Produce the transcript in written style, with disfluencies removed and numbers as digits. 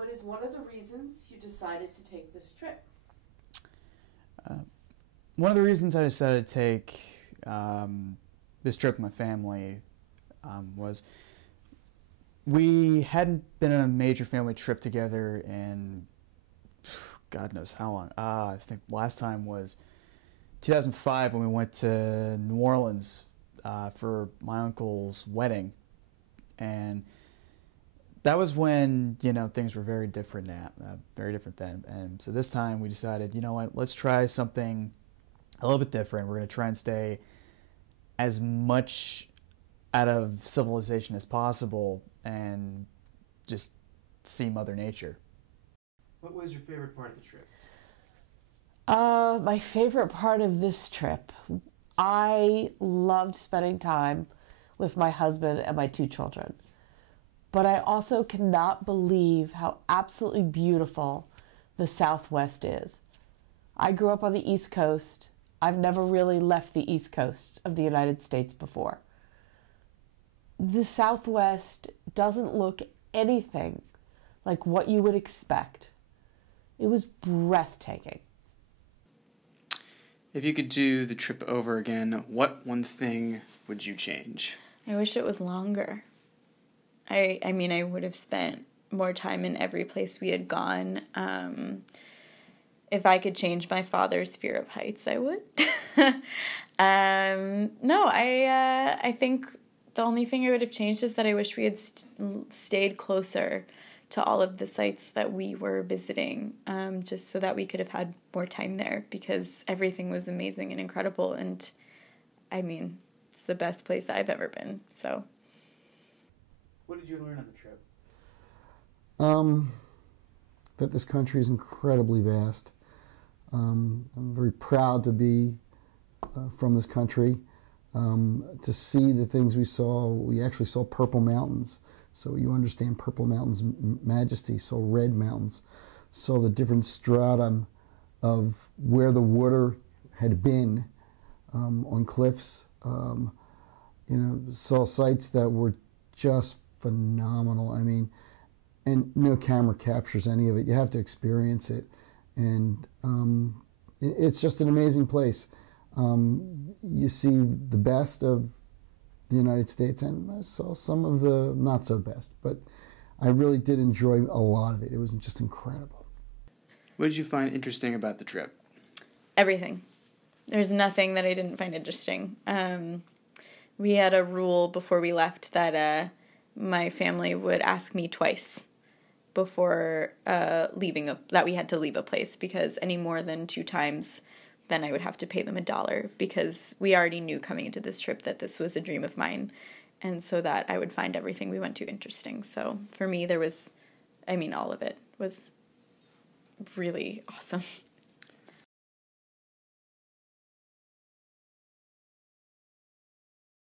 What is one of the reasons you decided to take this trip? One of the reasons I decided to take this trip with my family was we hadn't been on a major family trip together in God knows how long. I think last time was 2005 when we went to New Orleans for my uncle's wedding, and that was when things were very different very different then. And so this time we decided, you know what, let's try something a little bit different. We're going to try and stay as much out of civilization as possible and just see Mother Nature. What was your favorite part of the trip? My favorite part of this trip, I loved spending time with my husband and my 2 children. But I also cannot believe how absolutely beautiful the Southwest is. I grew up on the East Coast. I've never really left the East Coast of the United States before. The Southwest doesn't look anything like what you would expect. It was breathtaking. If you could do the trip over again, what one thing would you change? I wish it was longer. I mean, I would have spent more time in every place we had gone. If I could change my father's fear of heights, I would. No, I think the only thing I would have changed is that I wish we had stayed closer to all of the sites that we were visiting, just so that we could have had more time there, because everything was amazing and incredible, and I mean, it's the best place I've ever been, so. What did you learn on the trip? That this country is incredibly vast. I'm very proud to be from this country. To see the things we saw, we actually saw purple mountains. So you understand Purple Mountain's majesty, saw red mountains, saw the different stratum of where the water had been on cliffs. Saw sites that were just phenomenal. I mean, and no camera captures any of it. You have to experience it. And it's just an amazing place. You see the best of the United States, and I saw some of the not so best, but I really did enjoy a lot of it. It was just incredible. What did you find interesting about the trip? Everything. There's nothing that I didn't find interesting. We had a rule before we left that my family would ask me twice before leaving, that we had to leave a place, because any more than 2 times, then I would have to pay them $1, because we already knew coming into this trip that this was a dream of mine, and so that I would find everything we went to interesting. So for me, all of it was really awesome.